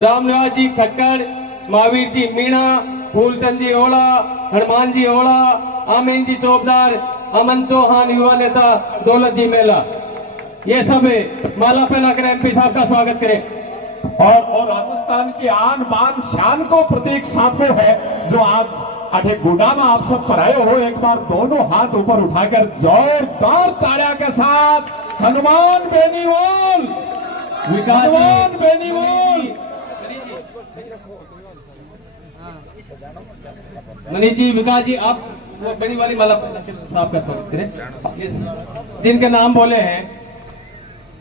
रामनिवास जी खटकर, महावीर जी मीणा, फूलचंद जी ओला, हनुमान जी ओला, आमीन जी चौबदार, अमन चौहान युवा नेता, दौलत जी मेला, ये सब माला पहनाकर एमपी साहब का स्वागत करें। और राजस्थान की आन बान शान को प्रतीक साफे है जो आज अठे गुडा में आप सब पर आए हो। एक बार दोनों हाथ ऊपर उठाकर जोरदार तालियां के साथ हनुमान बेनीवाल, हनुमान बेनीवाल। मनीष जी, विकास जी, आप वो बड़ी वाली माला साहब का स्वागत करें जिनके नाम बोले हैं।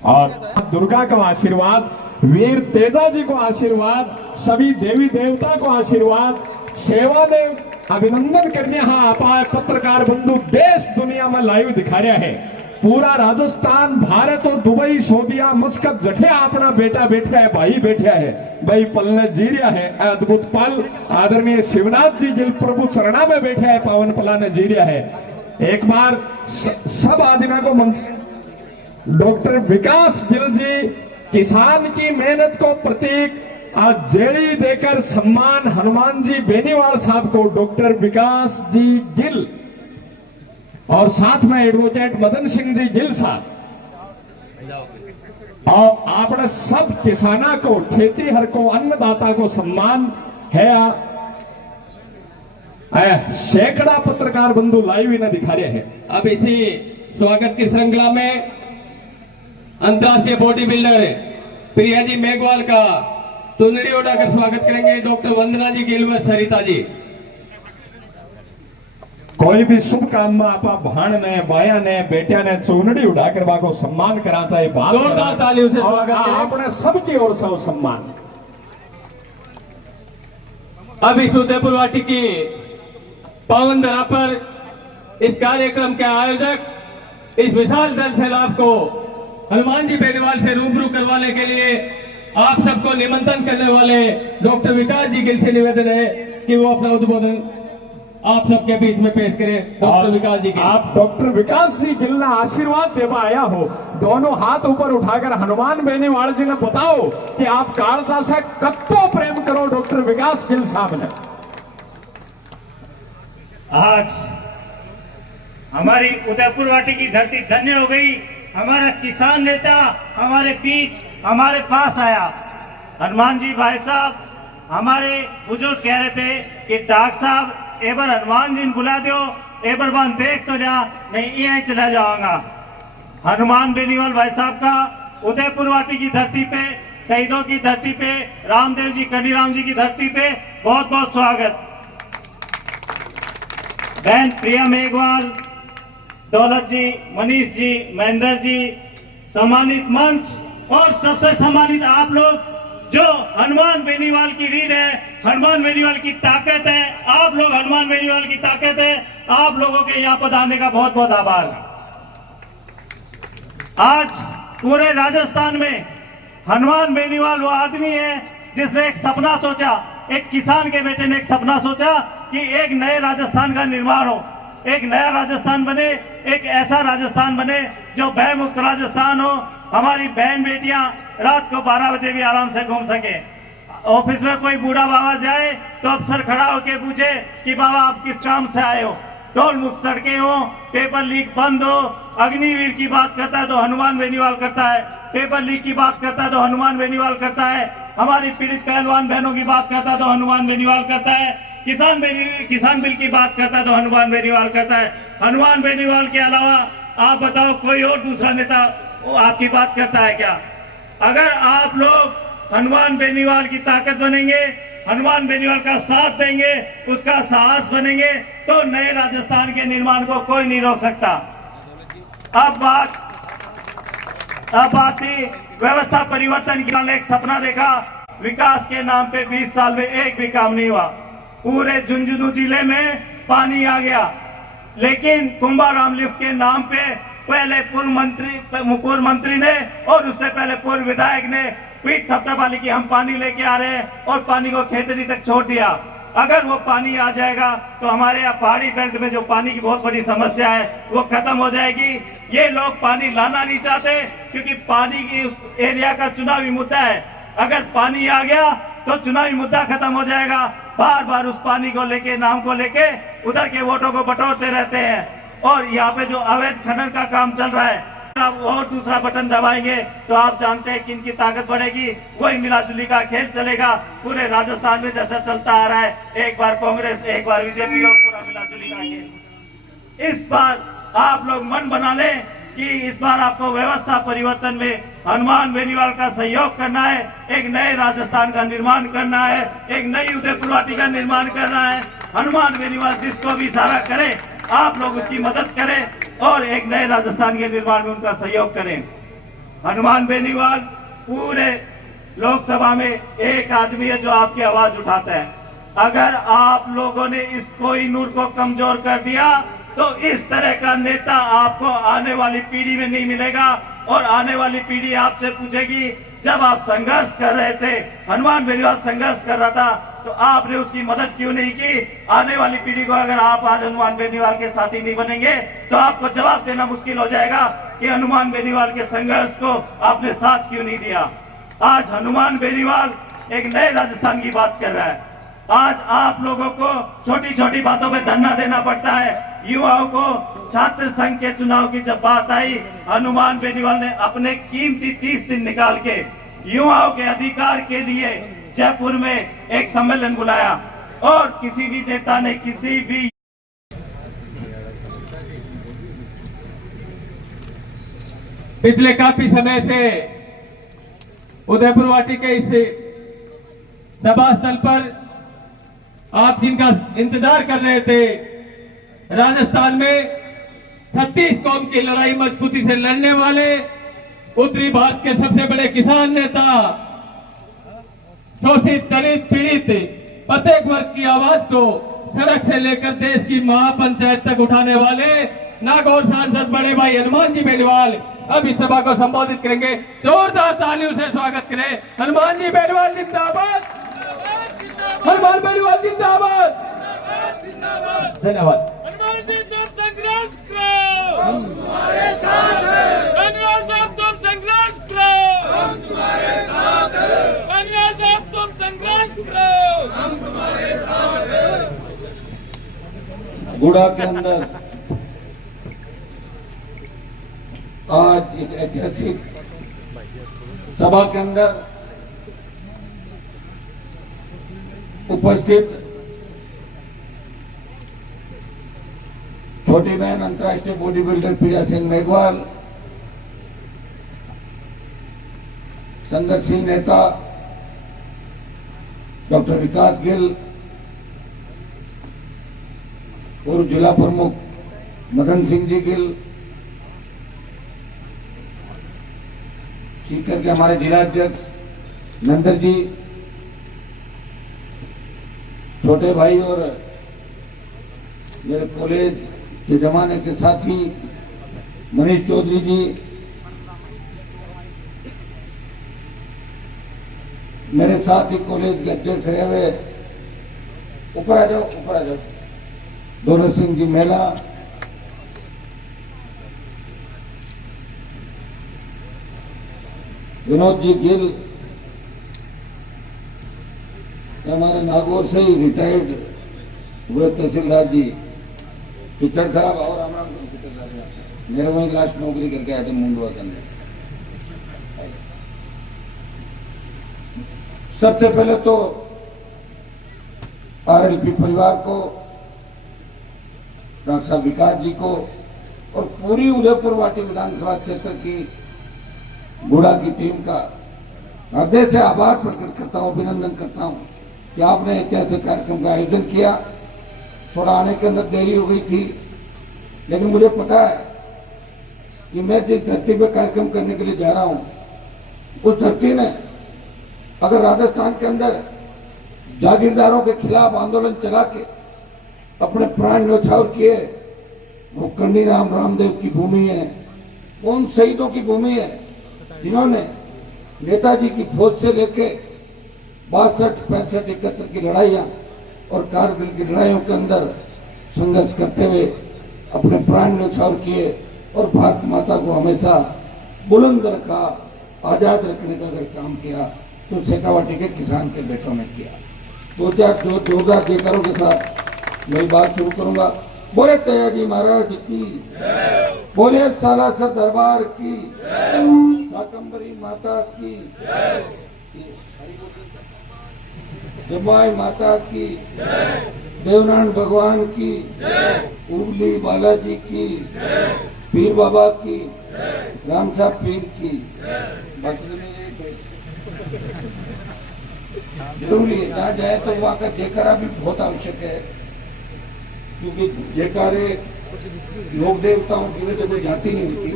और दुर्गा का आशीर्वाद, वीर तेजा जी को आशीर्वाद, सभी देवी देवता को आशीर्वाद, सेवा में अभिनंदन करने हाँ अपाय पत्रकार बंधु देश दुनिया में लाइव दिखा रहा है। पूरा राजस्थान, भारत और दुबई, सऊदीया, मस्कत जठे अपना बेटा बैठा है, भाई बैठा है, भाई पलने जी रहा है अद्भुत पल। आदरणीय शिवनाथ जी जिल प्रभु चरणा में बैठा है, पावन पला ने जी रहा है। एक बार सब आदमी को मंच डॉक्टर विकास गिल जी, किसान की मेहनत को प्रतीक आज जेड़ी देकर सम्मान हनुमान जी बेनीवाल साहब को, डॉक्टर विकास जी गिल और साथ में एडवोकेट मदन सिंह जी गिल साहब और आपने सब किसाना को, खेती हर को, अन्नदाता को सम्मान है। सैकड़ा पत्रकार बंधु लाइव इन्हें दिखा रहे हैं। अब इसी स्वागत की श्रृंखला में अंतर्राष्ट्रीय बॉडी बिल्डर प्रिया जी मेघवाल का चुनरी उड़ाकर स्वागत करेंगे डॉक्टर वंदना जी गिलवर सरिता जी। कोई भी शुभ काम में आपा भाण ने, बाया ने, बेटिया ने चुनड़ी उड़ा करवा को सम्मान करा चाहिए। जोरदार तालियों से स्वागत करें। आपने सबकी ओर से सम्मान। अब इस उदयपुर वाटी की पावन धरा पर इस कार्यक्रम के आयोजक इस विशाल दल सैलाब को हनुमान जी बेनीवाल से रूबरू करवाने के लिए आप सबको निमंत्रण करने वाले डॉक्टर विकास जी गिल से निवेदन है कि वो अपना उद्बोधन आप सबके बीच में पेश करें। डॉक्टर विकास जी गिल, आप डॉक्टर विकास जी गिल ने आशीर्वाद देवा आया हो, दोनों हाथ ऊपर उठाकर हनुमान बेनीवाल जी ने बताओ कि आप कालजा से कत्तो प्रेम करो डॉक्टर विकास गिल साहब ने। आज हमारी उदयपुर वाटी की धरती धन्य हो गई। हमारा किसान नेता हमारे बीच, हमारे पास आया। हनुमान जी भाई साहब हमारे बुजुर्ग कह रहे थे कि डॉक्टर साहब एबर हनुमान जी ने बुला दो, एबर बान देख तो जा, नहीं यहीं चला जाऊंगा। हनुमान बेनीवाल भाई साहब का उदयपुर वाटी की धरती पे, शहीदों की धरती पे, रामदेव जी, कनीराम जी की धरती पे बहुत बहुत स्वागत। बहन प्रिया मेघवाल, दौलत जी, मनीष जी, महेंद्र जी, सम्मानित मंच और सबसे सम्मानित आप लोग जो हनुमान बेनीवाल की रीढ़ है, हनुमान बेनीवाल की ताकत है, आप लोग हनुमान बेनीवाल की ताकत है। आप लोगों के यहाँ पर आने का बहुत बहुत आभार। आज पूरे राजस्थान में हनुमान बेनीवाल वो आदमी है जिसने एक सपना सोचा, एक किसान के बेटे ने एक सपना सोचा कि एक नए राजस्थान का निर्माण हो, एक नया राजस्थान बने, एक ऐसा राजस्थान बने जो भय मुक्त राजस्थान हो। हमारी बहन बेटियां रात को 12 बजे भी आराम से घूम सके। ऑफिस में कोई बूढ़ा बाबा जाए तो अफसर खड़ा होके पूछे कि बाबा आप किस काम से आए हो। टोल मुक्त सड़कें हो, पेपर लीक बंद हो, अग्निवीर की बात करता है तो हनुमान बेनीवाल करता है, पेपर लीक की बात करता है तो हनुमान बेनीवाल करता है, हमारी पीड़ित पहलवान बहनों की बात करता है तो हनुमान बेनीवाल करता है, किसान बिल की बात करता है तो हनुमान बेनीवाल करता है। हनुमान बेनीवाल के अलावा आप बताओ कोई और दूसरा नेता वो आपकी बात करता है क्या? अगर आप लोग हनुमान बेनीवाल की ताकत बनेंगे, हनुमान बेनीवाल का साथ देंगे, उसका साहस बनेंगे, तो नए राजस्थान के निर्माण को कोई नहीं रोक सकता। अब बात थी व्यवस्था परिवर्तन की। एक सपना देखा, विकास के नाम पे 20 साल में एक भी काम नहीं हुआ। पूरे झुंझुनू जिले में पानी आ गया, लेकिन कुंभाराम लिफ्ट के नाम पे पहले पूर्व मंत्री ने और उससे पहले पूर्व विधायक ने पीठ थपथपाली की, हम पानी लेके आ रहे हैं, और पानी को खेतरी तक छोड़ दिया। अगर वो पानी आ जाएगा तो हमारे यहाँ पहाड़ी बेल्ट में जो पानी की बहुत बड़ी समस्या है वो खत्म हो जाएगी। ये लोग पानी लाना नहीं चाहते क्योंकि पानी की उस एरिया का चुनावी मुद्दा है। अगर पानी आ गया तो चुनावी मुद्दा खत्म हो जाएगा। बार बार उस पानी को लेके, नाम को लेके उधर के वोटों को बटोरते रहते हैं। और यहाँ पे जो अवैध खनन का काम चल रहा है, आप और दूसरा बटन दबाएंगे तो आप जानते हैं कि इनकी ताकत बढ़ेगी, वही मिलाजुली का खेल चलेगा पूरे राजस्थान में जैसा चलता आ रहा है। एक बार कांग्रेस, एक बार बीजेपी और पूरा मिलाजुली का खेल। इस बार आप लोग मन बना लें कि इस बार आपको व्यवस्था परिवर्तन में हनुमान बेनीवाल का सहयोग करना है, एक नए राजस्थान का निर्माण करना है, एक नई उदयपुरवाटी का निर्माण करना है। हनुमान बेनीवाल जिसको भी इशारा करे आप लोग उसकी मदद करें और एक नए राजस्थान के निर्माण में उनका सहयोग करें। हनुमान बेनीवाल पूरे लोकसभा में एक आदमी है जो आपकी आवाज उठाता है। अगर आप लोगों ने इस कोहिनूर को कमजोर कर दिया तो इस तरह का नेता आपको आने वाली पीढ़ी में नहीं मिलेगा। और आने वाली पीढ़ी आपसे पूछेगी, जब आप संघर्ष कर रहे थे, हनुमान बेनीवाल संघर्ष कर रहा था, तो आपने उसकी मदद क्यों नहीं की। आने वाली पीढ़ी को अगर आप आज हनुमान बेनीवाल के साथी नहीं बनेंगे तो आपको जवाब देना मुश्किल हो जाएगा कि हनुमान बेनीवाल के संघर्ष को आपने साथ क्यों नहीं दिया। आज हनुमान बेनीवाल एक नए राजस्थान की बात कर रहा है। आज आप लोगों को छोटी छोटी बातों पे धरना देना पड़ता है। युवाओं को छात्र संघ के चुनाव की जब बात आई, हनुमान बेनीवाल ने अपने कीमती 30 दिन निकाल के युवाओं के अधिकार के लिए जयपुर में एक सम्मेलन बुलाया और किसी भी नेता ने किसी भी पिछले काफी समय से उदयपुरवाटी के इस सभा स्थल पर आप जिनका इंतजार कर रहे थे, राजस्थान में 36 कौम की लड़ाई मजबूती से लड़ने वाले उत्तरी भारत के सबसे बड़े किसान नेता, शोषित, दलित, पीड़ित प्रत्येक वर्ग की आवाज को सड़क से लेकर देश की महापंचायत तक उठाने वाले नागौर सांसद बड़े भाई हनुमान जी बेनीवाल अब इस सभा को संबोधित करेंगे। जोरदार तालियों से स्वागत करें। हनुमान जी बेनीवाल जिंदाबाद, हनुमान बेनीवाल जिंदाबाद। धन्यवाद। हनुमान जी तुम संघर्ष करो, हम तुम्हारे साथ हैं। हनुमान साहब तुम संघर्ष करो, हम तुम्हारे साथ हैं। हनुमान साहब तुम संघर्ष करो, हम तुम्हारे साथ हैं। गुड़ा के अंदर आज इस ऐतिहासिक सभा के अंदर उपस्थित छोटी बहन अंतर्राष्ट्रीय बॉडी बिल्डर प्रिया सिंह मेघवाल, संघर्षशील नेता डॉक्टर विकास गिल, पूर्व जिला प्रमुख मदन सिंह जी गिल, सीकर के हमारे जिला अध्यक्ष नंदर जी, छोटे भाई और मेरे कॉलेज के जमाने के साथी मनीष चौधरी जी, मेरे साथ ही कॉलेज के अध्यक्ष रहे हुए, ऊपर आ जाओ, दोनों सिंह जी मेला, विनोद जी गिल, हमारे नागौर से ही रिटायर्ड हुए तहसीलदार जी पिचड़ साहब और राम मेरे वहीं लास्ट नौकरी करके आए थे मुंडवा के अंदर। सबसे पहले तो आरएलपी परिवार को, डॉक्टर साहब विकास जी को और पूरी उदयपुरवाटी विधानसभा क्षेत्र की गुड़ा की टीम का हृदय से आभार प्रकट करता हूं, अभिनंदन करता हूं कि आपने ऐतिहासिक कार्यक्रम का आयोजन किया। थोड़ा आने के अंदर देरी हो गई थी, लेकिन मुझे पता है कि मैं जिस धरती पे कार्यक्रम करने के लिए जा रहा हूं, उस धरती ने अगर राजस्थान के अंदर जागीरदारों के खिलाफ आंदोलन चला के अपने प्राण न्यौछावर किए, वो करनी रामदेव की भूमि है, वो उन शहीदों की भूमि है जिन्होंने नेताजी की फौज से लेके 62, 65, 71 की लड़ाइयां और कारगिल की लड़ाइयों के अंदर संघर्ष करते हुए अपने प्राण न्यौछावर किए और भारत माता को हमेशा बुलंद रखा, आजाद रखने का अगर काम किया, तो शेखावाटी के किसान के बेटों ने किया। दो जोरदार जयकारों के साथ मेरी बात शुरू करूंगा। बोले तेजाजी महाराज की, बोले सालासर दरबार की, शाकंभरी माता की, जमाई माता की, देवनारायण भगवान की, उबली बालाजी की, पीर बाबा की, राम साहब पीर की। बाकी तो नहीं, जरूरी है जहाँ जाए तो वहाँ का जयकारा भी बहुत आवश्यक है, क्योंकि जयकारे लोक देवताओं की वजह से कोई जाति नहीं होती,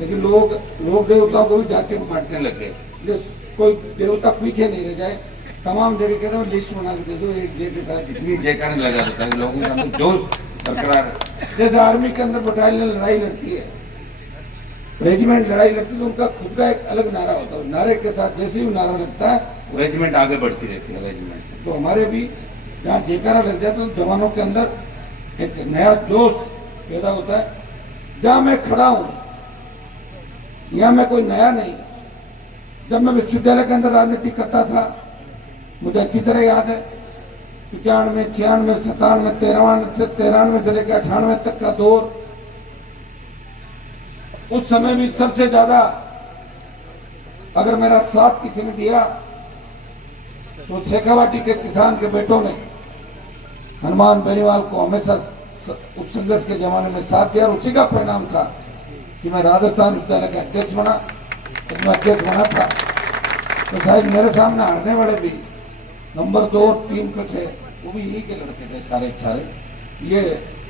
लेकिन लोक देवताओं को भी जाति में बांटने लगे। कोई देवता पीछे नहीं रह जाए, तमाम जगह कहते हैं लिस्ट बना के दे दो, एक जय के साथ जितनी जयकारें लगा देता है, लोगों के अंदर जोश बरकरार है। जैसे आर्मी के अंदर बटालियन लड़ाई लड़ती है, रेजिमेंट लड़ाई लड़ती है, तो उनका खुद का एक अलग नारा होता है। नारे के साथ जैसे ही नारा लगता है वो रेजिमेंट आगे बढ़ती रहती है रेजिमेंट। तो हमारे भी जहाँ जयकारा लग जाता है तो जवानों के अंदर एक नया जोश पैदा होता है। जहाँ मैं खड़ा हूँ यहाँ मैं कोई नया नहीं, जब मैं विश्वविद्यालय के अंदर राजनीति करता था मुझे अच्छी तरह याद है, 95, 96, 97, 93 से लेकर 98 तक का दौर। उस समय भी सबसे ज्यादा अगर मेरा साथ किसी ने दिया तो शेखावाटी के किसान के बेटों ने हनुमान बेनीवाल को हमेशा उस संघर्ष के जमाने में साथ दिया, और उसी का परिणाम था कि मैं राजस्थान विद्यालय का अध्यक्ष बना। जब मैं अध्यक्ष बना था तो शायद मेरे सामने हारने वाले भी नंबर 2 और 3 पे थे, वो भी यही के लड़के थे सारे। ये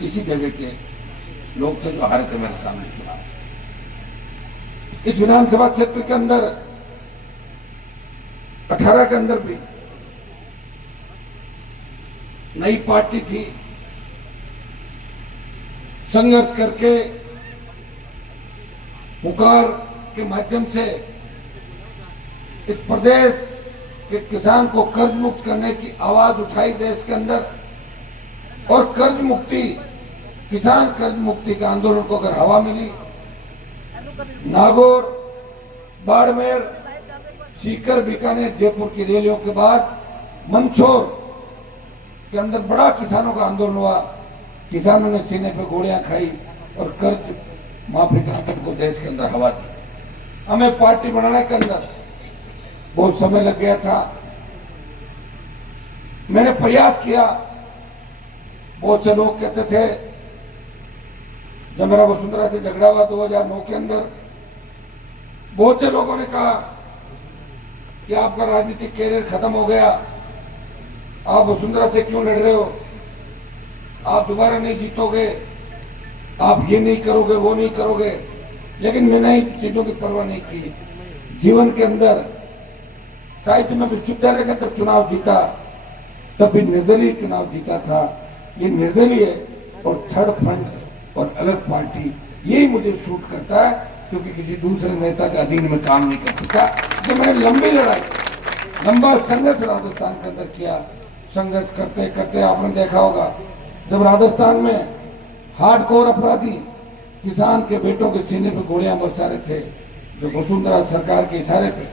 इसी जगह के लोग थे जो हारे थे मेरे सामने चुनाव। इस विधानसभा क्षेत्र के अंदर 18 के अंदर भी नई पार्टी थी, संघर्ष करके पुकार के माध्यम से इस प्रदेश के किसान को कर्ज मुक्त करने की आवाज उठाई देश के अंदर, और कर्ज मुक्ति, किसान कर्ज मुक्ति के आंदोलन को अगर हवा मिली, नागौर, बाड़मेर, सीकर, बीकानेर, जयपुर की रैलियों के बाद मंदसौर के अंदर बड़ा किसानों का आंदोलन हुआ। किसानों ने सीने पे गोलियां खाई और कर्ज माफी के आंदोलन को देश के अंदर हवा दी। हमें पार्टी बनाने के अंदर बहुत समय लग गया था। मैंने प्रयास किया, बहुत से लोग कहते थे, जब मेरा वसुंधरा से झगड़ा हुआ 2009 के अंदर, बहुत से लोगों ने कहा कि आपका राजनीतिक कैरियर खत्म हो गया, आप वसुंधरा से क्यों लड़ रहे हो, आप दोबारा नहीं जीतोगे, आप ये नहीं करोगे, वो नहीं करोगे। लेकिन मैंने इन चीजों की परवाह नहीं की। जीवन के अंदर शायद मैं विश्वविद्यालय के अंदर चुनाव जीता तब भी निर्दलीय चुनाव जीता था। ये निर्दलीय और थर्ड फ्रंट और अलग पार्टी यही मुझे सूट करता है, क्योंकि किसी दूसरे नेता के अधीन में काम नहीं कर सकता। तो मैंने लंबी लड़ाई, लंबा संघर्ष राजस्थान के अंदर किया। संघर्ष करते करते आपने देखा होगा, जब राजस्थान में हार्डकोर अपराधी किसान के बेटों के सीने पे गोलियां बरसा रहे थे, जो वसुंधरा सरकार के इशारे पे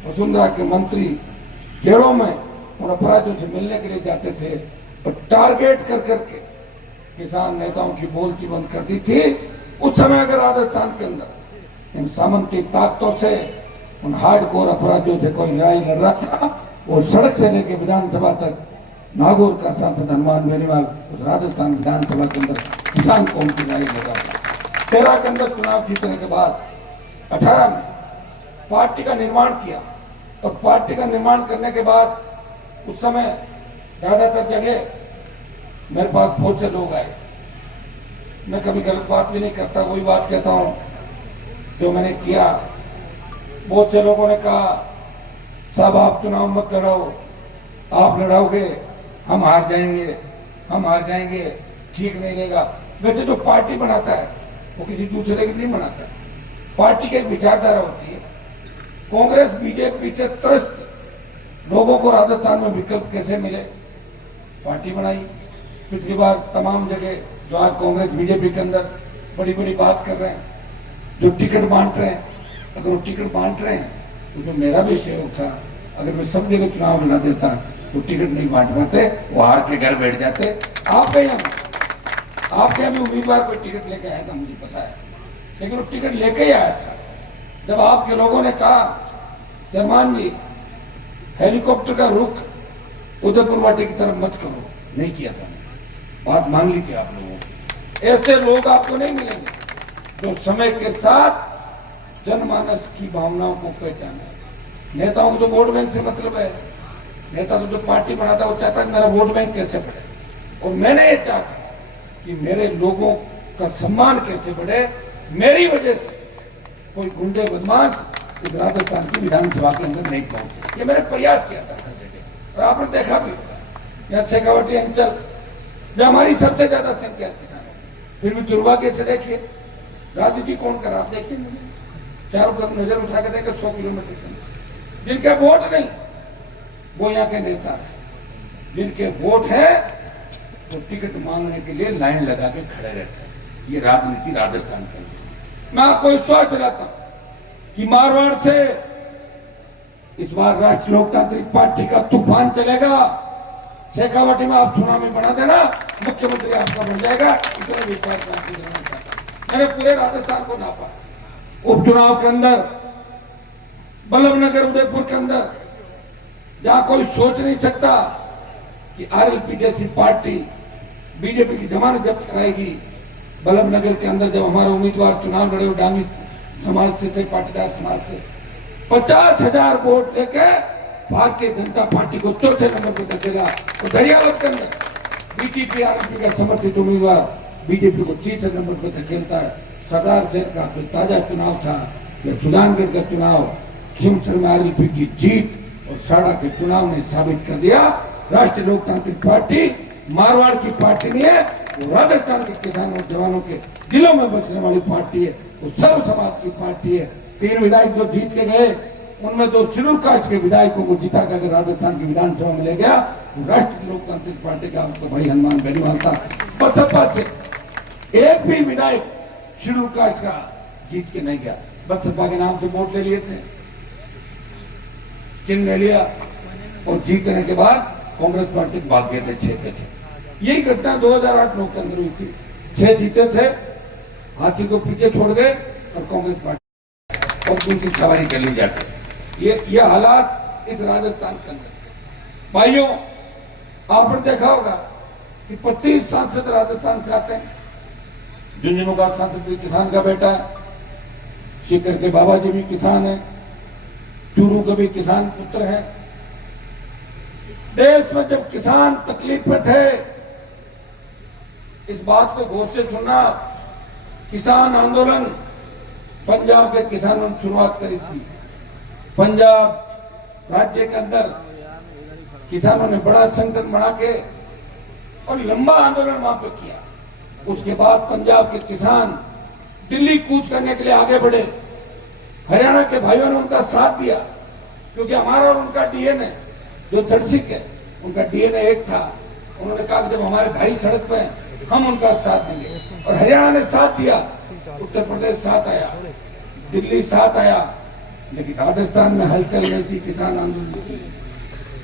वसुंधरा के मंत्री जेलों में उन अपराधियों से मिलने के लिए जाते थे और टारगेट कर करके किसान नेताओं की बोलती बंद कर दी थी। उस समय अगर राजस्थान के अंदर इन सामंती ताकतों से, उन हार्डकोर अपराधियों से कोई लड़ाई लड़ रहा था, वो सड़क से लेके विधानसभा तक नागौर का सांसद हनुमान बेनीवाल उस राजस्थान विधानसभा के अंदर किसान कौम की लड़ाई लड़ रहा था। 13 के अंदर चुनाव जीतने के बाद 18 में पार्टी का निर्माण किया, और पार्टी का निर्माण करने के बाद उस समय ज्यादातर जगह मेरे पास बहुत से लोग आए। मैं कभी गलत बात भी नहीं करता, वही बात कहता हूं जो मैंने किया। बहुत से लोगों ने कहा, साहब आप चुनाव मत लड़ाओ, आप लड़ाओगे हम हार जाएंगे, हम हार जाएंगे, ठीक नहीं रहेगा। वैसे जो पार्टी बनाता है वो किसी दूसरे के लिए नहीं बनाता। पार्टी की एक विचारधारा होती है। कांग्रेस बीजेपी से त्रस्त लोगों को राजस्थान में विकल्प कैसे मिले, पार्टी बनाई। पिछली बार तमाम जगह जो आज कांग्रेस बीजेपी के अंदर बड़ी बड़ी बात कर रहे हैं, जो टिकट बांट रहे हैं, अगर वो टिकट बांट रहे हैं तो जो मेरा भी सहयोग था, अगर मैं सब जगह चुनाव लड़ा देता तो टिकट नहीं बांट पाते, वो हार के घर बैठ जाते। आपके यहाँ भी उम्मीदवार कोई टिकट लेके आया था, मुझे पता है, लेकिन वो टिकट लेके ही आया था जब आपके लोगों ने कहा हनुमान जी हेलीकॉप्टर का रुख उदयपुर वाटी की तरफ मत करो, नहीं किया था, बात मान ली थी आप लोगों ने। ऐसे लोग आपको नहीं मिलेंगे जो समय के साथ जनमानस की भावनाओं को पहचाने। नेताओं को तो वोट बैंक से मतलब है, नेता तो जो पार्टी बनाता है वो चाहता है मेरा वोट बैंक कैसे बढ़े, और मैंने ये चाहता कि मेरे लोगों का सम्मान कैसे बढ़े। मेरी वजह से कोई गुंडे बदमाश इस राजस्थान की विधानसभा के अंदर नहीं पहुंचे, ये मैंने प्रयास किया था हर जगह, और आपने देखा भी होगा यहाँ शेखावटी अंचल जो हमारी सबसे ज्यादा संख्या किसानों, फिर भी दुर्भाग्य से देखिए राजनीति कौन कर, आप देखिए चारों तरफ नजर उठा के देखे 100 किलोमीटर के जिनके वोट नहीं वो यहाँ के नेता है, जिनके वोट है वो टिकट मांगने के लिए लाइन लगा के खड़े रहते हैं। ये राजनीति राजस्थान के लिए। मैं आपको विश्वास दिलाता हूं कि मारवाड़ से इस बार राष्ट्रीय लोकतांत्रिक पार्टी का तूफान चलेगा। शेखावटी में आप सुनामी बना देना, मुख्यमंत्री आपका बन जाएगा, इतना विश्वास मैं आपको दिलाना चाहता हूं। मैंने पूरे राजस्थान को नापा, उपचुनाव के अंदर, बल्लभनगर उदयपुर के अंदर, जहां कोई सोच नहीं सकता कि आरएलपी जैसी पार्टी बीजेपी की जमानत जब्त कराएगी। बल्लभनगर के अंदर जब हमारे उम्मीदवार चुनाव लड़े, डांगी समाज से थे, पाटीदार समाज से, 50,000 वोट लेके भारतीय जनता पार्टी को चौथे नंबर पर धकेला। और दरियावत के अंदर बीजेपी आरएलपी का समर्थित उम्मीदवार बीजेपी को तीसरे नंबर पर धकेलता है। सरदार शहर का जो ताजा चुनाव था, या सुजानगढ़ का चुनाव, खिमसर में आरएलपी की जीत और साड़ा के चुनाव ने साबित कर दिया राष्ट्रीय लोकतांत्रिक पार्टी मारवाड़ की पार्टी नहीं है, वो राजस्थान के किसानों जवानों के दिलों में बसने वाली पार्टी है, वो सर्व समाज की पार्टी है। 3 विधायक जो जीत के गए उनमें 2 शेड्यूल कास्ट के विधायकों को जिता कर अगर राजस्थान की विधानसभा में ले गया, वो राष्ट्रीय लोकतांत्रिक पार्टी का आपका भाई हनुमान बेनीवाल था। बसपा से एक भी विधायक शेड्यूल कास्ट का जीत के नहीं गया, बसपा के नाम से वोट ले लिए थे, चिन्ह ले लिया, और जीतने के बाद कांग्रेस पार्टी भाग गए थे 6 के 6। यही घटना 2008-9 के अंदर हुई थी, 6 जीते थे, हाथी को पीछे छोड़ गए और कांग्रेस पार्टी और दूसरी सवारी कर ली जाती। ये हालात इस राजस्थान के अंदर। भाइयों, आपने देखा होगा कि 25 सांसद राजस्थान से आते हैं। झुंझुनू का सांसद भी किसान का बेटा है, सीकर के बाबा जी भी किसान है, चूरू के भी किसान पुत्र है। देश में जब किसान तकलीफ में थे, इस बात को गौर से सुनना, किसान आंदोलन पंजाब के किसानों ने शुरुआत करी थी। पंजाब राज्य के अंदर किसानों ने बड़ा संगठन बना के और लंबा आंदोलन वहां पे किया। उसके बाद पंजाब के किसान दिल्ली कूच करने के लिए आगे बढ़े। हरियाणा के भाइयों ने उनका साथ दिया, क्योंकि हमारा और उनका डीएनए जो दर्शिक है, उनका डीएनए एक था। उन्होंने कहा कि जब हमारे भाई सड़क पे हैं, हम उनका साथ देंगे, और हरियाणा ने साथ दिया, उत्तर प्रदेश साथ आया, दिल्ली साथ आया, लेकिन राजस्थान में हलचल नहीं थी किसान आंदोलन की।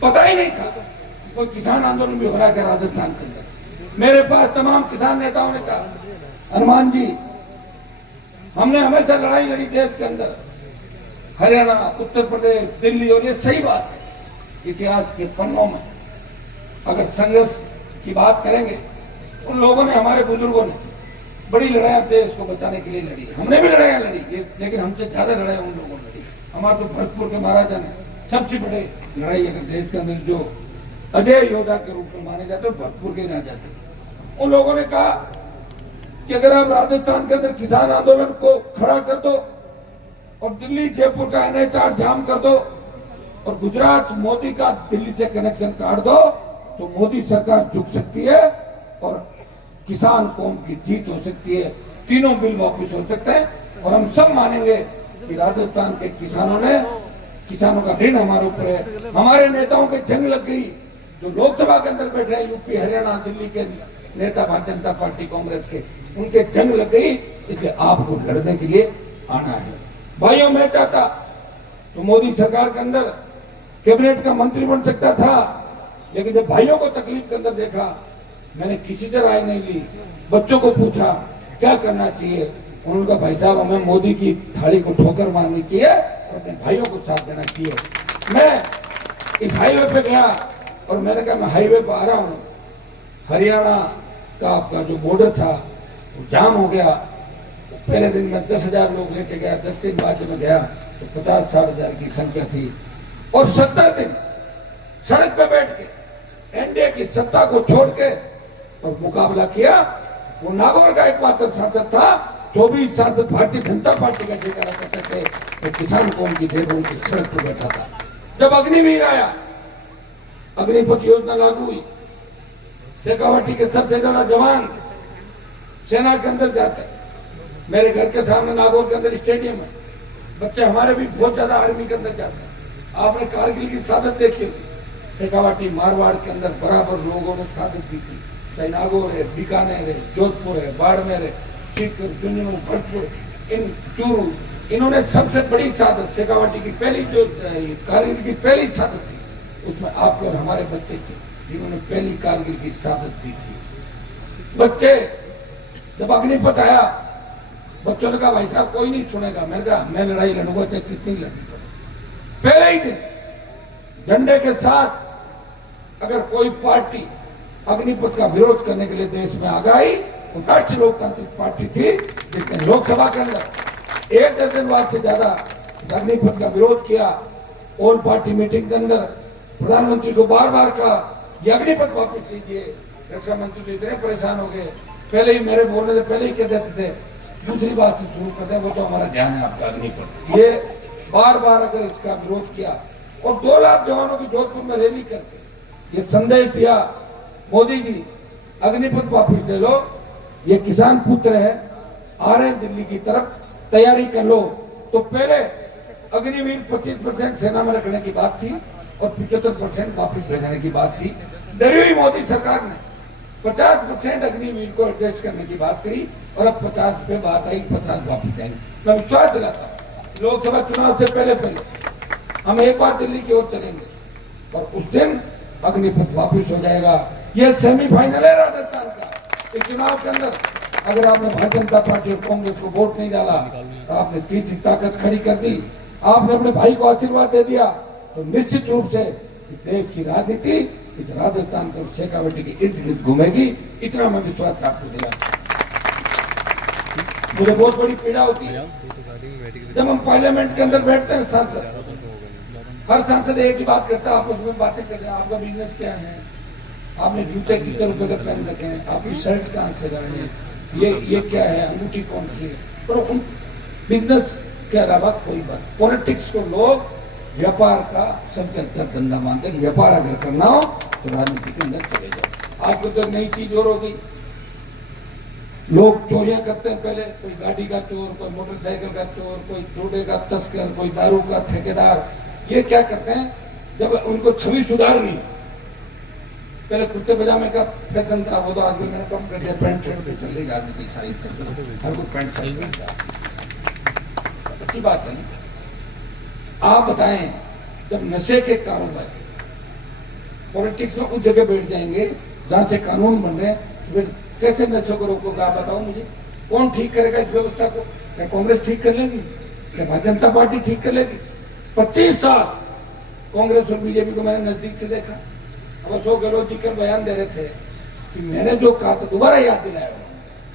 पता ही नहीं था कोई किसान आंदोलन भी हो रहा है क्या राजस्थान के अंदर। मेरे पास तमाम किसान नेताओं ने कहा, हनुमान जी, हमने हमेशा लड़ाई लड़ी देश के अंदर, हरियाणा, उत्तर प्रदेश, दिल्ली, और ये सही बात है। इतिहास के पन्नों में अगर संघर्ष की बात करेंगे, उन लोगों ने, हमारे बुजुर्गों ने बड़ी लड़ाइयां देश को बचाने के लिए लड़ी। हमने भी लड़ाइयां लड़ी, लेकिन हमसे ज्यादा लड़ाई उन लोगों ने लड़ी। हमारे तो भरतपुर के महाराजा ने सबसे बड़े लड़ाई अगर देश के अंदर जो अजय योद्धा के रूप में माने जाते, भरतपुर के राजा थे। उन लोगों ने कहा कि अगर आप राजस्थान के अंदर किसान आंदोलन को खड़ा कर दो और दिल्ली जयपुर का NH-8 जाम कर दो और गुजरात मोदी का दिल्ली से कनेक्शन काट दो, तो मोदी सरकार झुक सकती है और किसान कौम की जीत हो सकती है, तीनों बिल वापस हो सकते हैं। और हम सब मानेंगे कि राजस्थान के किसानों का ऋण हमारे ऊपर है। हमारे नेताओं के जंग लग गई, जो लोकसभा के अंदर बैठे हैं, यूपी, हरियाणा, दिल्ली के नेता, भारतीय जनता पार्टी, कांग्रेस के, उनके जंग लग गई, इसलिए आपको लड़ने के लिए आना है। भाइयों, मैं चाहता तो मोदी सरकार के अंदर कैबिनेट का मंत्री बन सकता था, लेकिन जब भाइयों को तकलीफ के अंदर देखा, मैंने किसी से राय नहीं ली, बच्चों को पूछा क्या करना चाहिए। उन्होंने कहा भाई साहब हमें मोदी की थाली को ठोकर मारनी चाहिए और अपने भाइयों को साथ देना चाहिए। मैं इस हाईवे पे गया और मैंने कहा मैं हाईवे पे आ रहा हूँ, हरियाणा का आपका जो बॉर्डर था वो जाम हो गया। तो पहले दिन में 10,000 लोग लेके गया, 10 दिन बाद जब मैं गया तो 50-60,000 की संख्या थी। और 70 दिन सड़क पे बैठ के एनडीए की सत्ता को छोड़ के और मुकाबला किया। वो नागौर का एकमात्र सांसद था, 24 सांसद भारतीय जनता पार्टी का जयकारा करते थे, तो किसान कौम की देव उनकी सड़क पर बैठा था। जब अग्निवीर आया, अग्निपथ योजना लागू हुई, शेखावाटी के सबसे ज्यादा जवान सेना के अंदर जाते हैं। मेरे घर के सामने नागौर के अंदर स्टेडियम है, बच्चे हमारे भी बहुत ज्यादा आर्मी के अंदर जाते हैं। आपने कारगिल की शहादत देखी होगी, शेखावाटी मारवाड़ के अंदर बराबर लोगों ने शहादत दी थी, चाहे नागौर है, बीकानेर है, जोधपुर है, बाड़मेर है, सीकर, झुंझुनू, भरतपुर, इन चूरू, इन्होंने सबसे बड़ी शहादत, शेखावाटी की पहली जो कारगिल की पहली शहादत थी, उसमें आपके और हमारे बच्चे थे जिन्होंने पहली कारगिल की शहादत दी थी। बच्चे जब अग्निपथ आया, बच्चों ने कहा भाई साहब कोई नहीं सुनेगा। मैंने कहा मैं लड़ाई लड़ूंगा चाहे कितनी लड़नी पड़े। पहले ही दिन झंडे के साथ अगर कोई पार्टी अग्निपथ का विरोध करने के लिए देश में आ गई, तो राष्ट्रीय लोकतांत्रिक पार्टी थी, जिसने लोकसभा के अंदर 1 दर्जन बार से ज्यादा अग्निपथ का विरोध किया। ऑल पार्टी मीटिंग के अंदर प्रधानमंत्री को बार बार कहा ये अग्निपथ वापस लीजिए। रक्षा मंत्री तो इतने परेशान हो गए, पहले ही मेरे बोलने से पहले ही कह देते थे दूसरी बात से शुरू करते हैं, वो तो हमारा ध्यान है आपका अग्निपथ। ये बार बार अगर इसका विरोध किया और 2 लाख जवानों की जोधपुर में रैली करके ये संदेश दिया, मोदी जी अग्निपथ वापस ले लो, ये किसान पुत्र है, आ रहे हैं दिल्ली की तरफ, तैयारी कर लो। तो पहले अग्निवीर 25% सेना में रखने की बात थी और 75% वापस भेजने की बात थी। डरी हुई मोदी सरकार ने 50% अग्निवीर को एडजस्ट करने की बात करी और अब 50 पे बात आई, 50 वापस जाएंगे। मैं विश्वास दिलाता हूँ लोकसभा चुनाव से पहले हम एक बार दिल्ली की ओर चलेंगे और उस दिन अग्निपथ वापस हो जाएगा। यह सेमीफाइनल है राजस्थान का। इस चुनाव के अंदर अगर आपने भारतीय जनता पार्टी और कांग्रेस को वोट नहीं डाला, तो आपने तीसरी ताकत खड़ी कर दी, आपने अपने भाई को आशीर्वाद दे दिया, तो निश्चित रूप से इस देश की राजनीति इस राजस्थान को शेखावाटी के इर्द गिर्द घूमेगी। इतना मैं विश्वास आपको दिला। मुझे बहुत बड़ी पीड़ा होती है जब हम पार्लियामेंट के अंदर बैठते हैं, सांसद हर सांसद एक ही बात करता है, आपस में बातें करते हैं, आपका बिजनेस क्या है, आपने जूते कितने रुपए का पहन रखे हैं, आपकी शर्ट कहाँ से लाए हैं, ये क्या है, अंगूठी कौन सी है। पर उन बिजनेस के अलावा कोई बात, पॉलिटिक्स को लोग व्यापार का सबसे अच्छा धंधा मानते हैं। व्यापार अगर करना हो तो राजनीति के अंदर चले जाओ। आजकल तो नई चीज और हो गई, लोग चोरियां करते हैं। पहले कोई गाड़ी का चोर, कोई मोटरसाइकिल का चोर, कोई डोडे का तस्कर, कोई दारू का ठेकेदार। ये क्या करते हैं, जब उनको छवि सुधारनी, पहले कुर्ते पजामे का फैशन था, वो तो आजकल मैंने कम कर दिया, पैंट शर्ट पे चल रही राजनीतिक सारी, हर कोई पैंट शर्ट पहनता है। अच्छी बात है। आप बताएं, जब नशे के कारोबार पॉलिटिक्स में उस जगह बैठ जाएंगे जहां से कानून बन रहे हैं, तो फिर कैसे नशे को रोकोगा? आप बताओ मुझे, कौन ठीक करेगा इस व्यवस्था को? क्या कांग्रेस ठीक कर लेगी? क्या भारतीय जनता पार्टी ठीक कर लेगी? 25 साल कांग्रेस और बीजेपी को मैंने नजदीक से देखा। अब अशोक गहलोत जी कल बयान दे रहे थे कि मैंने जो कहा था दोबारा याद दिलाया,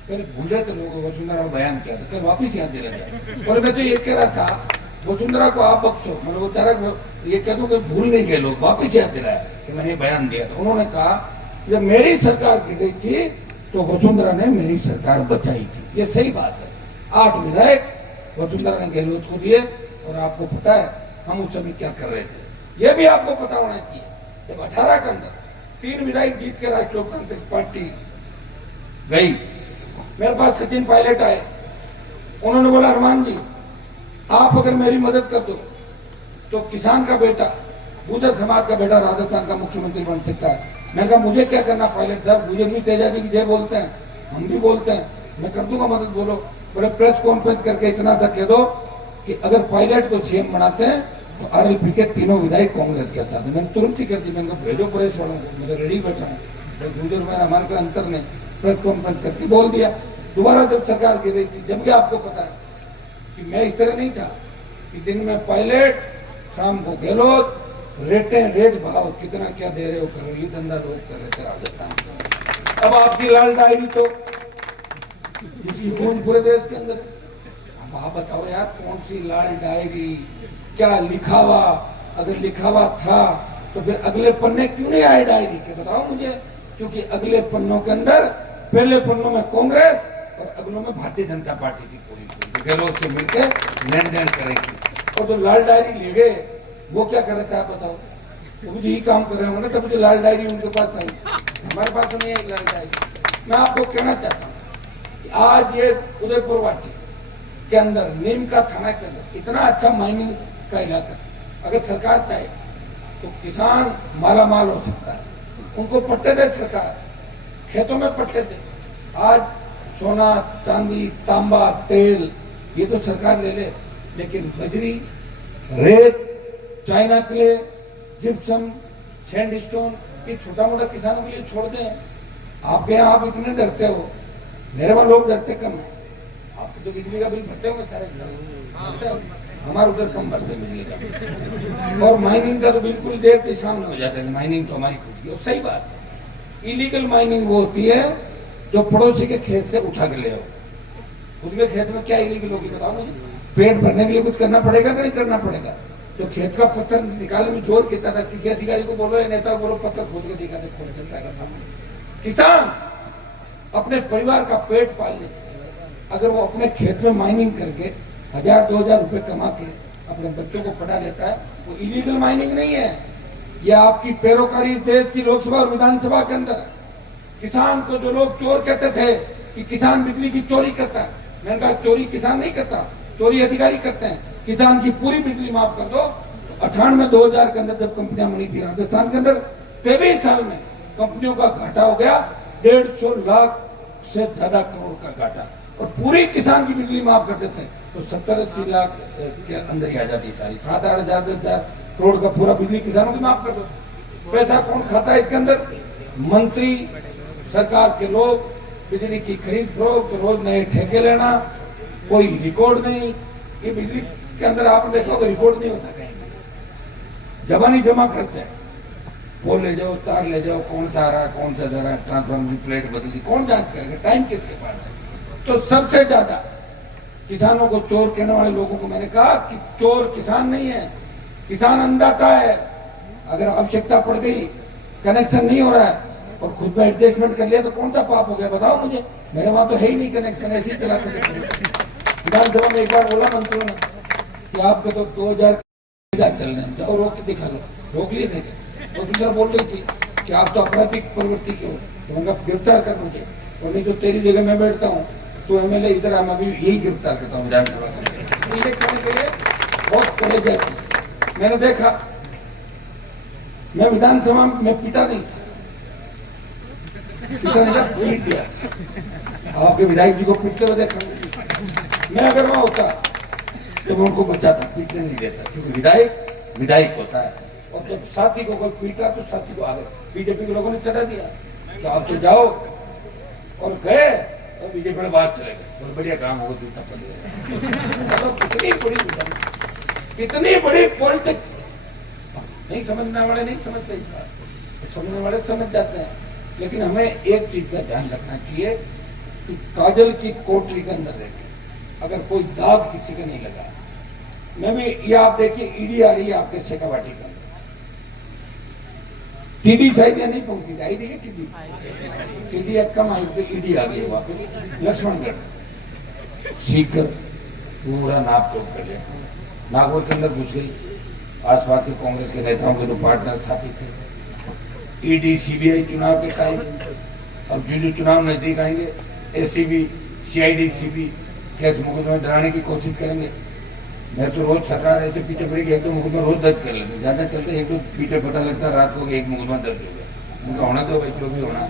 पहले भूल रहे थे लोगों को, वसुंधरा को बयान किया था, कल वापिस याद दिला दिया। और मैं तो ये कह रहा था वसुंधरा को आप बख्शो, मतलब वो ये कह दूं कि भूल नहीं गए लोग, वापिस याद दिलाया कि मैंने बयान दिया था। उन्होंने कहा जब मेरी सरकार गिर गई थी तो वसुंधरा ने मेरी सरकार बचाई थी। ये सही बात है। 8 विधायक वसुंधरा ने गहलोत को दिए और आपको पता है हम उस समय क्या कर रहे थे, ये भी आपको पता होना चाहिए। जब 18 के अंदर 3 विधायक जीत के राष्ट्रीय लोकतांत्रिक पार्टी गई, मेरे पास सचिन पायलट आए, उन्होंने बोला अरमान जी आप अगर मेरी मदद कर दो तो किसान का बेटा, गुर्जर समाज का बेटा राजस्थान का मुख्यमंत्री बन सकता है। मैं कहा मुझे क्या करना पायलट साहब, मुझे भी तेजा जी की जय बोलते हैं, हम भी बोलते हैं, मैं कर दूंगा मदद। बोलो, बोले प्रेस कॉन्फ्रेंस करके इतना सा कह दो कि अगर पायलट को सीएम बनाते हैं तो आरएलपी के तीनों विधायक कांग्रेस के साथ। मैंने तुरंत ही कर दी, मैंने भेजो प्रेस वालों को, मैं रेडी बैठा हूँ। गुजर में हमारे को अंतर ने प्रेस कॉन्फ्रेंस करके बोल दिया। दोबारा जब सरकार गिर रही थी, जब भी आपको पता है कि मैं इस तरह नहीं था कि दिन में पायलट, शाम को गहलोत, रेट भाव कितना क्या दे रहे हो करो, ये धंधा लोग कर रहे थे राजस्थान। अब आपकी लाल डायरी तो जिसकी गूंज पूरे देश के अंदर है। अब आप बताओ यार, कौन सी लाल डायरी, क्या लिखा हुआ? अगर लिखा हुआ था तो फिर अगले पन्ने क्यों नहीं आए डायरी के, बताओ मुझे। क्योंकि अगले पन्नों के अंदर पहले पन्नों में कांग्रेस और अगलों में भारतीय जनता पार्टी की पूरी गहलोत से मिलकर लेन देन करेगी। और जो लाल डायरी ले गए वो क्या कर रहे थे आप बताओ? वो मुझे ही काम कर रहे होंगे ना, तब मुझे लाल डायरी उनके पास आई, हमारे पास तो नहीं आई लाल डायरी। मैं आपको कहना चाहता हूँ कि आज ये उदयपुर वाटी के अंदर, नीम का थाना के अंदर इतना अच्छा माइनिंग का इलाका, अगर सरकार चाहे तो किसान माला माल हो सकता है। उनको पट्टे दे सरकार, खेतों में पट्टे दे। आज सोना, चांदी, तांबा, तेल ये तो सरकार ले ले, लेकिन बजरी, रेत, चाइना क्ले, जिप्सम, सैंडस्टोन ये छोटा मोटा किसानों के लिए छोड़ दें। आपके यहाँ आप इतने डरते हो, मेरे वहां लोग डरते कम है। आपको तो बिजली का बिल भरते होंगे सारे, हमारे उधर कम भरते बिजली का बिल। और माइनिंग का तो बिल्कुल देखते सामने हो जाता है, माइनिंग तो हमारी खुद की। और सही बात है, इलीगल माइनिंग वो होती है जो पड़ोसी के खेत से उठा के ले आओ। खुद के खेत में क्या इलीगल होगी बताओ मुझे? पेट भरने के लिए कुछ करना पड़ेगा कि नहीं करना पड़ेगा? जो खेत का पत्थर निकालने में जोर कितना था, किसी अधिकारी को बोलो या नेता को बोलो, पत्थर खोद के दिखा दे, खोल चलता है सामने। किसान अपने परिवार का पेट पालने, अगर वो अपने खेत में माइनिंग करके 1000-2000 रुपए कमा के अपने बच्चों को पढ़ा लेता है, वो इलीगल माइनिंग नहीं है। ये आपकी पैरोकारी इस देश की लोकसभा और विधानसभा के अंदर। किसान को जो लोग चोर कहते थे कि किसान बिजली की चोरी करता है, मैंने कहा चोरी किसान नहीं करता, चोरी अधिकारी करते हैं। किसान की पूरी बिजली माफ कर दो। 98-2000 के अंदर जब कंपनियां बनी थी राजस्थान के अंदर, 23 साल में कंपनियों का घाटा हो गया 150 लाख से ज्यादा करोड़ का घाटा। और पूरी किसान की बिजली माफ कर देते तो 70-80 लाख के अंदर ही आ जाती सारी। 7-8 हजार 10 हजार करोड़ का पूरा बिजली किसानों की माफ कर दो। पैसा कौन खाता है इसके अंदर? मंत्री, सरकार के लोग। बिजली की खरीद फरोख्त, रोज नए ठेके लेना, कोई रिकॉर्ड नहीं। ये बिजली के अंदर आपने देखा होगा रिकॉर्ड नहीं होता कहीं। जबानी जमा खर्चा है, पोल ले जाओ, तार ले जाओ, कौन सा आ रहा है, कौन सा जा रहा है, ट्रांसफार्मर की प्लेट बदली, कौन जांच करेगा? टाइम किसके पास है? तो सबसे ज्यादा किसानों को चोर कहने वाले लोगों को मैंने कहा कि चोर किसान नहीं है, किसान अन्नदाता है। अगर आवश्यकता पड़ गई, कनेक्शन नहीं हो रहा है और खुद में एडजस्टमेंट कर लिया तो कौन सा पाप हो गया बताओ मुझे? मेरे वहां तो है ही नहीं कनेक्शन, ऐसे ही चलाते थे। विधानसभा में एक बार बोला मंत्रियों ने कि आपके तो 2000 चल रहे हैं, जाओ रोक के दिखा लो। रोक लिए थे क्या? और बोल रही थी कि आप तो आपराधिक प्रवृत्ति के हो, तो उनका गिरफ्तार कर मुझे, और नहीं तो तेरी जगह मैं बैठता हूँ तो एमएलए इधर हम अभी यही गिरफ्तार करता हूँ विधानसभा में। ये करने के लिए बहुत कड़े जैसे मैंने देखा। मैं विधानसभा में पिटा नहीं था, पीट दिया। आपके विधायक जी को पीटते हुए देखा। मैं अगर वहां होता तो मैं उनको बचाता, पीटने नहीं देता, क्योंकि विधायक विधायक होता है। और जब साथी को कोई पीटा तो साथी को आगे बीजेपी के लोगों ने चढ़ा दिया तो आप तो जाओ, और गए और बीजेपी में बात चले गए। बहुत बढ़िया काम हो, जूता पड़ गया। कितनी बड़ी पॉलिटिक्स नहीं समझने वाले नहीं समझते, इस बात समझने वाले समझ जाते हैं। लेकिन हमें एक चीज का ध्यान रखना चाहिए कि काजल की कोठरी के अंदर रहकर अगर कोई दाग किसी का नहीं लगा, मैं भी ये आप देखिए ईडी आ रही है आपके शेखावाटी के अंदर। टीडी शायद या नहीं पहुंची थी, आई थी टीडी कम आई तो ईडी आ गई वहां पे। लक्ष्मणगढ़ सीकर पूरा नाप तोड़ कर लिया, नागौर के अंदर घुस गई। आसपास के कांग्रेस के नेताओं के जो पार्टनर साथी थे, ईडी सीबीआई चुनाव के टाइम, अब जो चुनाव नजदीक आएंगे एसीबी सीआईडी सीबी केस मुकदमे डराने की कोशिश करेंगे। मैं तो रोज सरकार ऐसे पीछे पड़ेगी, 1-2 मुकदमा रोज दर्ज कर लेंगे, ज्यादा चलते 1-2 पीछे पता लगता है रात को 1 मुकदमा दर्ज हो गया। उनका होना तो भाई जो भी होना,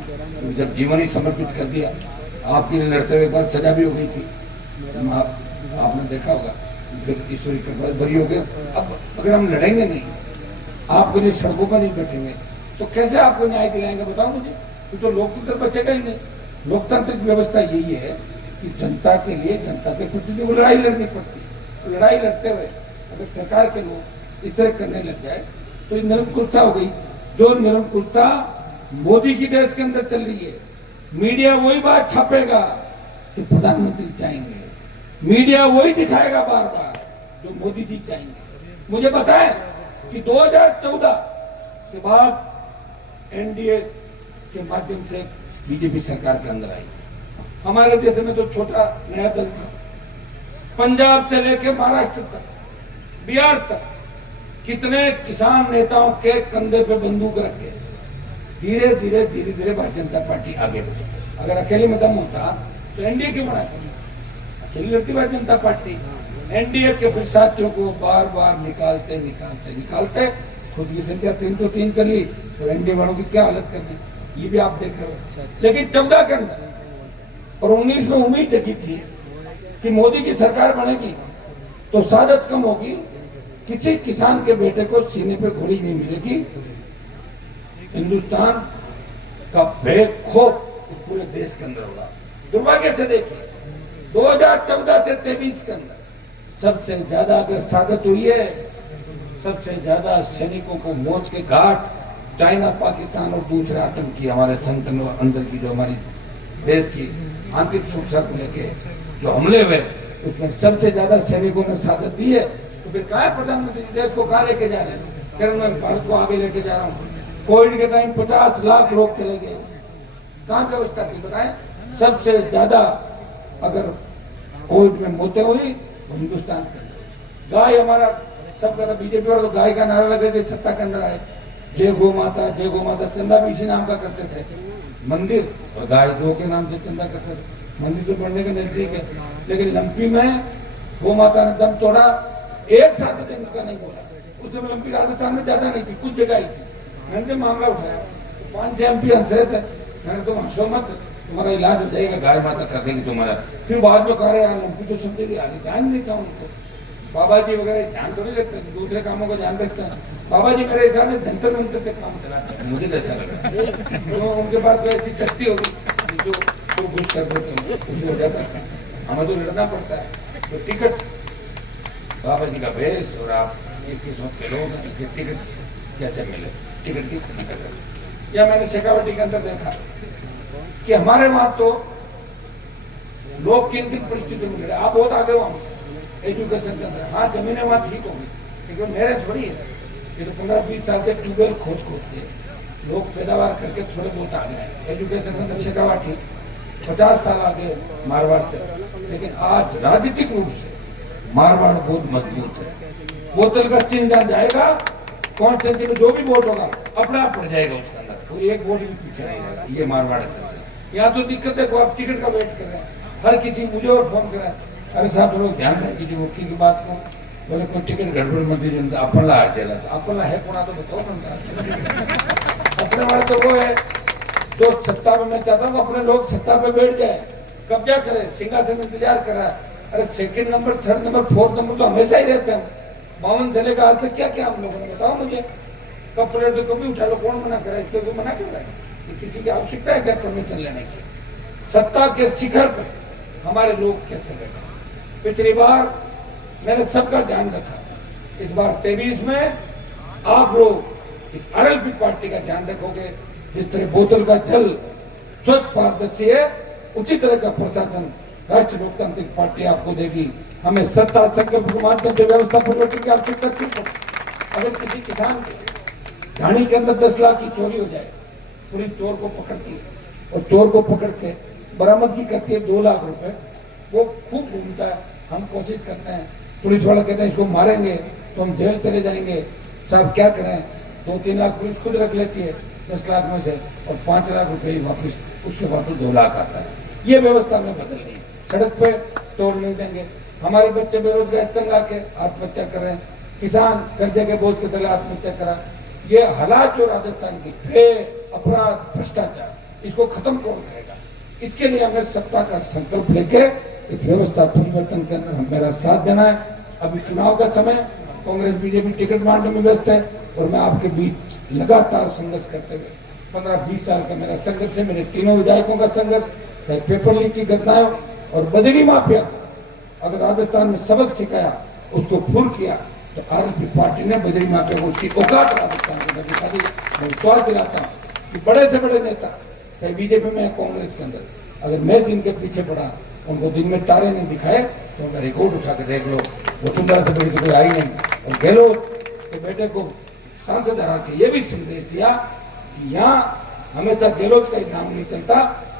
जब जीवन ही समर्पित कर दिया। आपके लिए लड़ते हुए एक बार सजा भी हो गई थी, आपने देखा होगा। फिर ईश्वरी कृपा बरी हो गया। अब अगर हम लड़ेंगे नहीं, आपके लिए सड़कों पर नहीं बैठेंगे, तो कैसे आपको न्याय दिलाएंगे बताओ मुझे? तो लोकतंत्र बचेगा ही नहीं। लोकतांत्रिक व्यवस्था यही है कि जनता के लिए, जनता के प्रति वो लड़ाई लड़नी पड़ती है। लड़ाई लड़ते हुए अगर सरकार के लोग इस तरह करने लग जाए तो ये निरंकुशता हो गई। जो निरंकुशता मोदी की देश के अंदर चल रही है, मीडिया वही बात छापेगा कि प्रधानमंत्री चाहेंगे, मीडिया वही दिखाएगा बार बार जो मोदी जी चाहेंगे। मुझे बताएं कि 2014 के बाद एनडीए के माध्यम से बीजेपी सरकार के अंदर आई। हमारे देश में तो छोटा नया दल था, पंजाब से लेकर महाराष्ट्र तक, बिहार तक कितने किसान नेताओं के कंधे पे बंदूक रख के धीरे धीरे भारतीय जनता पार्टी आगे बढ़ी। अगर अकेले में दम होता तो एनडीए क्यों बनाती? अकेली लड़ती भारतीय जनता पार्टी। एनडीए के फिर साथियों को बार बार निकालते खुद की संख्या 303 कर ली, तो एनडीए वालों की क्या हालत करनी, ये भी आप देख रहे हो। लेकिन 14 के अंदर और 19 में उम्मीद जगी थी कि मोदी की सरकार बनेगी तो सादत कम होगी, किसी किसान के बेटे को सीने पे घोड़ी नहीं मिलेगी, हिंदुस्तान का बेखौफ पूरे देश के अंदर होगा। दुर्भाग्य से देखिए 2014 से 23 के अंदर सबसे ज्यादा अगर सादत हुई है, सबसे ज्यादा सैनिकों को मौत के घाट चाइना, पाकिस्तान और दूसरे आतंकी हमारे संगठन और अंदर की जो हमारी देश की आंतरिक सुरक्षा को लेके जो हमले हुए, उसमें सबसे ज्यादा सैनिकों ने सादत दी है। तो फिर कहा प्रधानमंत्री देश को कहाँ लेके जा रहे हैं? कह रहे मैं भारत को आगे लेके जा रहा हूँ। कोविड के टाइम 50 लाख लोग चले गए, कहाँ व्यवस्था थी बताएं? सबसे ज्यादा अगर कोविड में मौतें हुई वो हिंदुस्तान के अंदर। गाय हमारा सब का बीजेपी वाले तो गाय का नारा लगे थे सत्ता के अंदर आए, जय गो माता, जय गो माता। चंदा भी इसी नाम का करते थे, मंदिर और गाय दो के नाम से चंदा करते थे। मंदिर तो बढ़ने के नजदीक है, लेकिन लंपी में गो माता ने दम तोड़ा, एक साथ दिन का नहीं बोला। उस समय लंपी राजस्थान में ज्यादा नहीं थी, कुछ जगह ही थी। मैंने तो मामला उठाया, 5-6 एमपी हंस रहे थे, मैंने तुम हंसो मत, तुम्हारा इलाज हो जाएगा, गाय माता कर देगी तुम्हारा। फिर बाद में कह रहे यार लंपी तो समझेगी, आगे ध्यान नहीं था उनको। बाबा जी वगैरह ध्यान थोड़ी रखते, दूसरे कामों का ध्यान रखते हैं। बाबा जी मेरे हिसाब में जंतर मंतर से काम चलाते हैं, मुझे कैसा लगा। तो उनके पास कोई ऐसी शक्ति होगी जो घुस कर देते कुछ हो जाता है। हमें तो लड़ना पड़ता है। तो टिकट बाबा जी का भेष और आप एक किस्मत के लोग हैं, टिकट कैसे मिले, टिकट की खरीद कर। या मैंने शेखावटी के अंदर देखा कि हमारे वहां तो लोग किन किन परिस्थितियों में लड़े। आप बहुत आगे हो हमसे एजुकेशन के अंदर। हाँ जमीनें वहां ठीक होंगी, लेकिन मेरे थोड़ी है। ये तो 15-20 साल से ट्यूबवेल खोद के लोग पैदावार करके थोड़े बहुत आगे आए। एजुकेशन के अंदर शेखावटी 50 साल आगे मारवाड़ से, लेकिन आज राजनीतिक रूप से मारवाड़ बहुत मजबूत है। बोतल का चिन्ह जहाँ जाएगा, कॉन्स्टिट्यूंसी में जो भी वोट होगा अपने आप पड़ जाएगा उसके अंदर, तो एक वोट भी पीछे नहीं रहेगा। ये मारवाड़ है। यहाँ तो दिक्कत देखो, आप टिकट का वेट कर रहे हैं, हर किसी मुझे और फोन कर रहा है, अरे साहब थोड़ा ध्यान रखिए वोटी की बात को। बोले कोई टिकट गड़बड़ मत दीजिए, अपना जेला अपना है कोना तो बताओ बनता। अपने वाले तो वो है जो सत्ता में, मैं चाहता हूँ अपने लोग सत्ता पे बैठ जाए, कब्जा करे, सिंहासन इंतजार कर रहा है। अरे 2nd number, 3rd number, 4th number तो हमेशा ही रहते हैं। 52 जिले का आज तक क्या क्या हम लोगों ने बताओ मुझे। कब प्लेट तो कभी उठा लो, कौन मना करे? इसको तो मना कर रहा है, किसी की आवश्यकता है क्या परमिशन लेने की? सत्ता के शिखर पर हमारे लोग कैसे बैठे? पिछली बार मैंने सबका ध्यान रखा, इस बार 23 में आप लोग इस आरएलपी पार्टी का ध्यान रखोगे। जिस तरह बोतल का जल स्वच्छ पारदर्शी है, उसी तरह का प्रशासन राष्ट्रीय लोकतांत्रिक पार्टी आपको देगी। हमें सत्ता संकल्प के माध्यम से व्यवस्था परिवर्तन की आवश्यकता क्यों पड़ती? अगर किसी किसान के घाणी के अंदर 10 लाख की चोरी हो जाए, पुलिस चोर को पकड़ती है और चोर को पकड़ के बरामदगी करती है 2 लाख रुपए। वो खूब घूमता है, हम कोशिश करते हैं, पुलिस वाले कहते हैं इसको मारेंगे तो हम जेल चले जाएंगे। साहब क्या करें, 2-3 लाख पुलिस खुद रख लेती है 10 लाख में से, और 5 लाख रुपए ही वापिस, उसके बाद तो 2 लाख आता है। ये व्यवस्था में बदलनी है। सड़क पे तोड़ नहीं देंगे, हमारे बच्चे बेरोजगार तंग आके आत्महत्या कर रहे हैं, किसान कर्जे के बोझ के तले आत्महत्या करा। ये हालात जो राजस्थान की थे, अपराध, भ्रष्टाचार, इसको खत्म कौन करेगा? इसके लिए हमें सत्ता का संकल्प लेके इस व्यवस्था परिवर्तन के अंदर हम मेरा साथ देना है। अभी चुनाव का समय, कांग्रेस बीजेपी टिकट बांटने में व्यस्त है और मैं आपके बीच लगातार संघर्ष करते हुए 15-20 साल का मेरा संघर्ष है, मेरे तीनों विधायकों का संघर्ष, चाहे पेपर लीक की घटनाएं और बजरी माफिया। अगर राजस्थान में सबक सिखाया, उसको फुर किया, तो आरएलपी पार्टी ने बजरी माफिया को उसकी औकात राजस्थान के अंदर दिखा दी। मैं विश्वास दिलाता हूँ कि बड़े से बड़े नेता, चाहे बीजेपी में कांग्रेस के अंदर, अगर मैं जिनके पीछे पड़ा, उनको दिन में तारे नहीं दिखाए, तो उनका रिकॉर्ड उठा के देख लो, वसुंधरा से बड़ी तो कोई आई नहीं। और गहलोत के बेटे को सांसद हरा के ये भी संदेश दिया कि यहाँ हमेशा गहलोत का ही दाम नहीं चलता,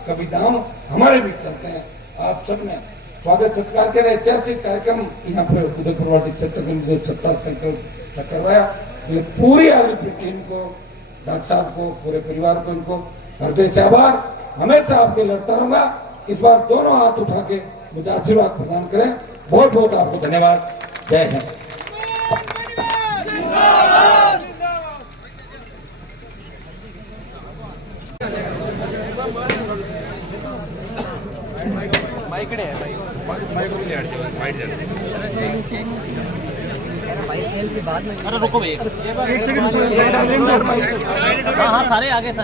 कभी दाम हमारे बीच चलते हैं। आप सबने स्वागत सत्कार के ऐतिहासिक कार्यक्रम यहाँ पे उदयपुर वाटी क्षेत्र के 70 संकल्प करवाया। पूरी आरएलपी टीम को, डॉक्टर साहब को, पूरे परिवार को, इनको हृदय से आभार। हमेशा आपके लड़ता रहूंगा। इस बार दोनों हाथ उठा के मुझे आशीर्वाद प्रदान करें। बहुत बहुत आपको धन्यवाद। जय हिंद। अरे रुको भैया, एक सेकंड। हाँ सारे आगे, एक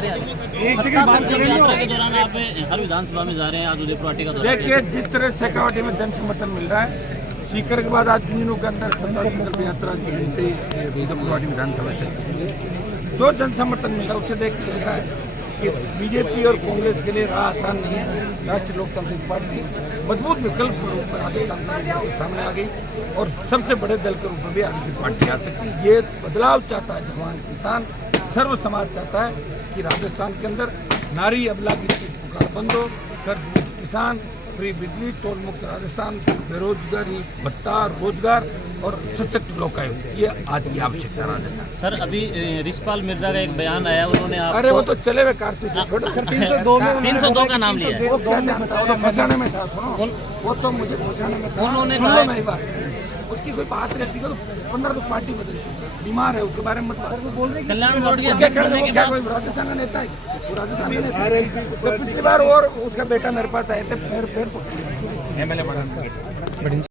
सेकंड बात कर रहे हैं। के दौरान आप हर विधानसभा में जा रहे हैं, आज उदयपुर वाटी का दौरा। देखिए, जिस तरह शेखावाटी में जन समर्थन मिल रहा है, सीकर के बाद आज झुंझुनू के अंदर संकल्प यात्रा उदयपुर वाटी विधानसभा से जो जन समर्थन मिल रहा है, उससे देख के लग रहा है कि बीजेपी और कांग्रेस के लिए राह आसान नहीं है। राष्ट्रीय लोकतांत्रिक पार्टी मजबूत विकल्प के रूप में राजस्थान के सामने आ गई और सबसे बड़े दल के रूप में भी आरएलपी पार्टी आ सकती है। ये बदलाव चाहता है जवान किसान, सर्व समाज चाहता है कि राजस्थान के अंदर नारी अबला की पुकार बंद हो, कर्ज मुक्त किसान, फ्री बिजली, टोल मुक्त राजस्थान, बेरोजगारी भत्ता, रोजगार और सशक्त लोकायुक्त, ये आज की आवश्यकता है राजस्थान। सर अभी रिशपाल मिर्जा का एक बयान आया, उन्होंने अरे वो तो चले हुए कारतूस है, छोटे सर 302 का नाम लिया है। वो क्या जानता, वो तो फंसाने में था। सुनो, वो तो मुझे फंसाने में था। उन्होंने सुन लो मेरी बात, उसकी कोई बात रहती है तो 15 तो पार्टी बदलती, बीमार है, उसके बारे में मत बात। कल्याण बोर्ड के क्या कोई राजस्थान का नेता है? वो राजस्थान का नेता है। तो पिछली बार और उसका बेटा मेरे पास आए थे, फिर MLA बना।